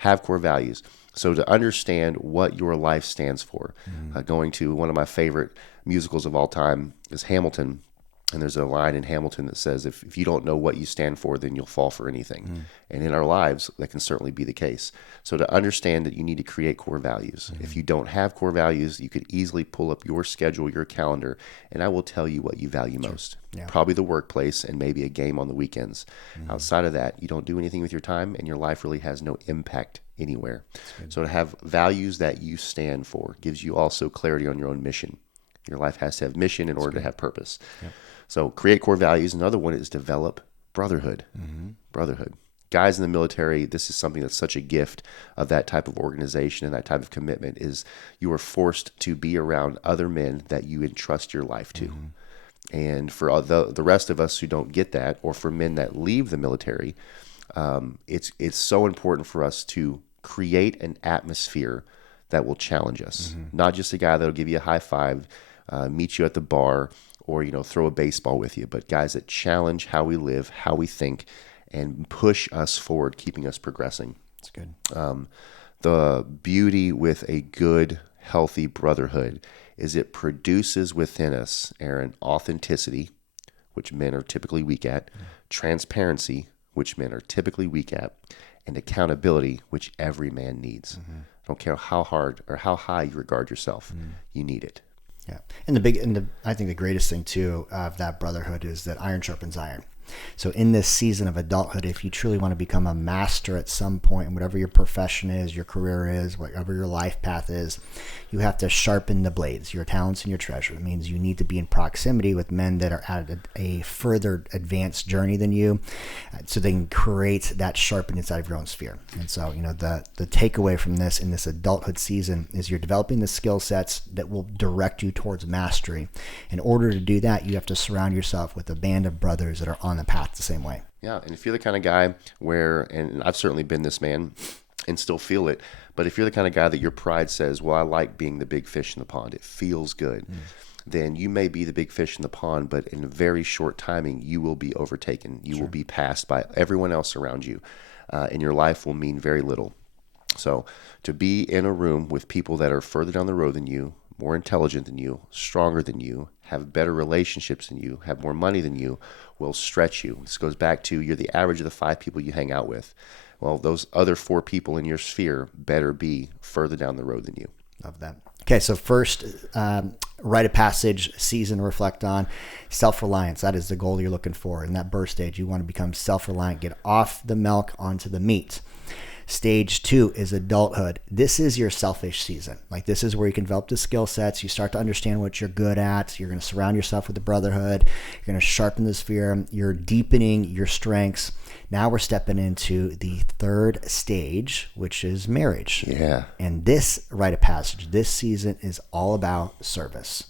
Have core values. So to understand what your life stands for, going to one of my favorite musicals of all time is Hamilton. And there's a line in Hamilton that says, if you don't know what you stand for, then you'll fall for anything. And in our lives, that can certainly be the case. So to understand that you need to create core values. If you don't have core values, you could easily pull up your schedule, your calendar, and I will tell you what you value most. Yeah. Probably the workplace and maybe a game on the weekends. Outside of that, you don't do anything with your time, and your life really has no impact anywhere. So to have values that you stand for gives you also clarity on your own mission. Your life has to have mission in order to have purpose. Yep. So create core values. Another one is develop brotherhood. Brotherhood. Guys in the military, this is something that's such a gift of that type of organization and that type of commitment is you are forced to be around other men that you entrust your life to. And for the rest of us who don't get that, or for men that leave the military, it's so important for us to create an atmosphere that will challenge us. Not just a guy that'll give you a high five, meet you at the bar, or throw a baseball with you, but guys that challenge how we live, how we think, and push us forward, keeping us progressing. That's good. The beauty with a good, healthy brotherhood is it produces within us, Aaron, authenticity, which men are typically weak at, transparency, which men are typically weak at, and accountability, which every man needs. I don't care how hard or how high you regard yourself, you need it. Yeah. And I think the greatest thing too of that brotherhood is that iron sharpens iron. So in this season of adulthood, if you truly want to become a master at some point, and whatever your profession is, your career is, whatever your life path is, you have to sharpen the blades, your talents and your treasure. It means you need to be in proximity with men that are at a further advanced journey than you, so they can create that sharpen inside of your own sphere. And so, the takeaway from this in this adulthood season is you're developing the skill sets that will direct you towards mastery. In order to do that, you have to surround yourself with a band of brothers that are on the path the same way. Yeah, and if you're the kind of guy where, and I've certainly been this man and still feel it, but if you're the kind of guy that your pride says, well, I like being the big fish in the pond, it feels good, then you may be the big fish in the pond, but in a very short timing, you will be overtaken. You will be passed by everyone else around you, and your life will mean very little. So to be in a room with people that are further down the road than you, more intelligent than you, stronger than you, have better relationships than you, have more money than you, will stretch you. This goes back to you're the average of the 5 people you hang out with. Well, those other 4 people in your sphere better be further down the road than you. Love that. Okay, so first, write a passage, season to reflect on. Self-reliance, that is the goal you're looking for. In that birth stage, you want to become self-reliant, get off the milk onto the meat. Stage 2 is adulthood. This is your selfish season. Like, this is where you can develop the skill sets. You start to understand what you're good at. You're going to surround yourself with the brotherhood. You're going to sharpen the sphere. You're deepening your strengths. Now we're stepping into the third stage, which is marriage. Yeah. And this rite of passage, this season is all about service.